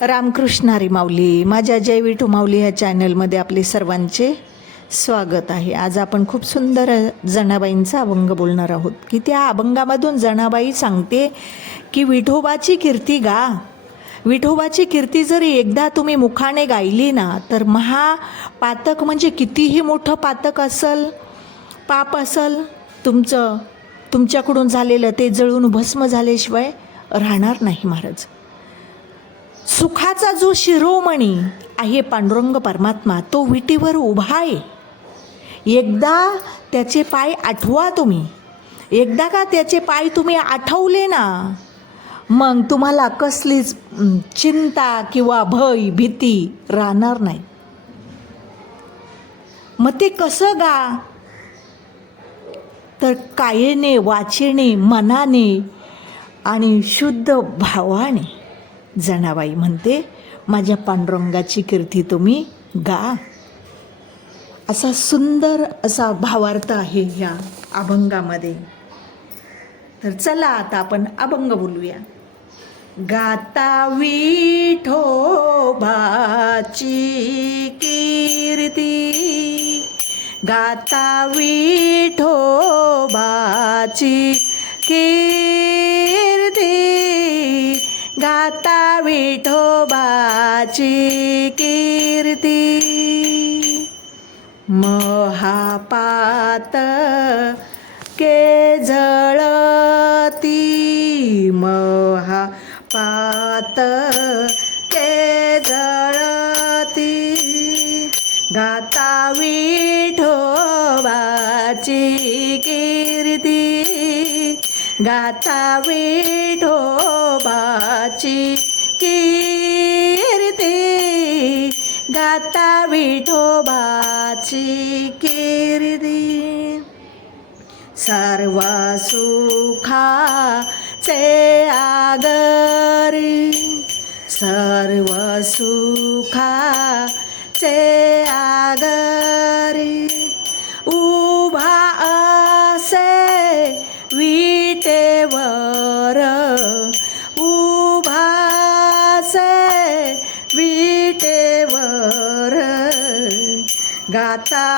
रामकृष्णारी माऊली माझ्या जय विठू माऊली या चॅनलमध्ये आपले सर्वांचे स्वागत आहे. आज आपण खूप सुंदर जणाबाईंचा अभंग बोलणार आहोत. की त्या अभंगामधून जणाबाई सांगते की विठोबाची कीर्ती गा. विठोबाची कीर्ती जरी एकदा तुम्ही मुखाने गायली ना तर महा पातक म्हणजे कितीही मोठं पातक असल पाप असल तुमचं तुमच्याकडून झालेलं ते जळून भस्म झाल्याशिवाय राहणार नाही महाराज. सुखाचा जो शिरोमणी आहे पांडुरंग परमात्मा तो विटीवर उभा आहे. एकदा त्याचे पाय आठवा तुम्ही. एकदा का त्याचे पाय तुम्ही आठवले ना मग तुम्हाला कसलीच चिंता किंवा भय भीती राहणार नाही. मग ते कसं गा? तर कायेने वाचेने मनाने आणि शुद्ध भावाने. जणाबाई म्हणते माझ्या पांडुरंगाची कीर्ती तुम्ही गा. असा सुंदर असा भावार्थ आहे ह्या अभंगामध्ये. तर चला आता आपण अभंग बोलूया. गाता विठोबाची कीर्ती गाता विठोबाची कीर्ती. गाता विठोबाची कीर्ती. महापात के जळती. महापात के जळती. गाता विठोबाची कीर्ती. गाता विठोबाची कीर्ती. गाता विठोबाची कीर्ती. सर्व सुखाचे आगरी. सर्व सुखाचे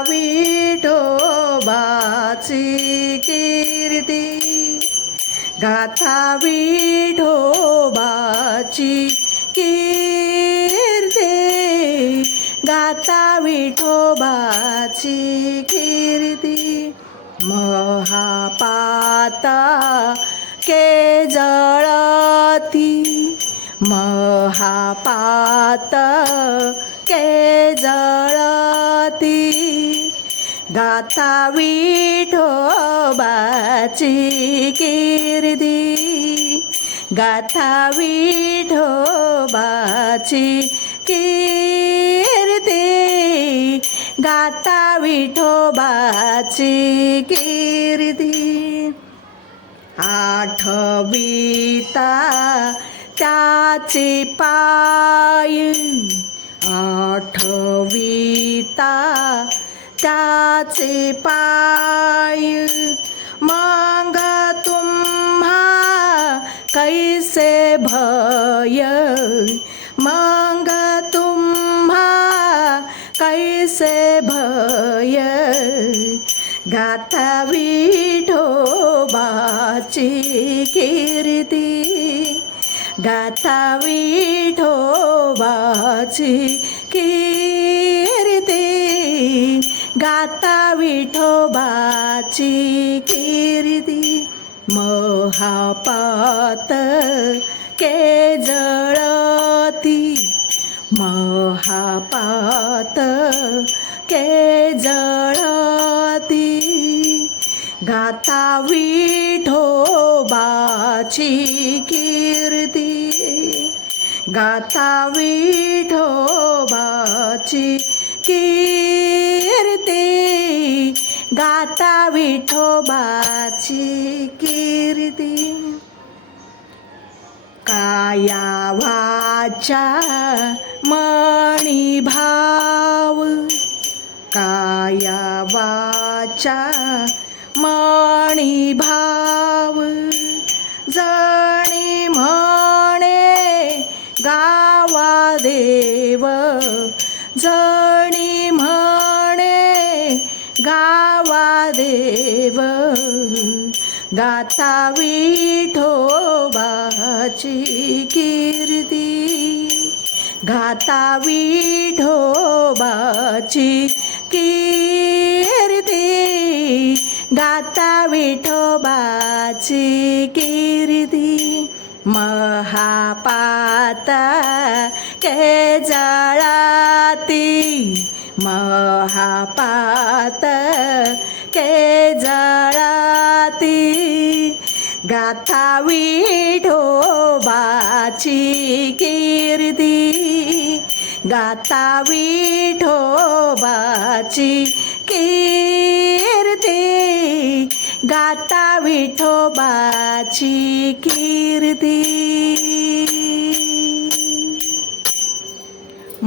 विठोबाची कीर्ती. गाथा विठोबाची कीर्ती. गाता विठोबाची कीर्ती. महापाता के जळती. महापात के जळती. गाथा विठोबाची कीर्ती गाथा विठोबाची कीर्ती गाथा विठोबाची कीर्ती आठवीता त्याची पाय. आठविता त्याचे पाय मग तुम्हा कैसे भय? मग तुम्हा कैसे भय? गाथा विठोबाची कीर्ती गाथा विठोबाची कीर्ती. गाता विठोबाची कीर्ती. महापात के जळती. महापात के जळती. गाता विठोबाची कीर्ती. गाता विठोबाची कीर्ती. गाता विठोबाची कीर्ती. काया वाचा मणी भाव काया वाचा जणी म्हणे गावा देव गाता विठोबाची कीर्ती. गाता विठोबाची कीर्ती गाता विठोबाची कीर्ती. महापाता केजळाती महापात के जळाती. गाथा विठोबाची कीर्ती गाता विठोबाची कीर्ती. गाता विठोबाची कीर्ती.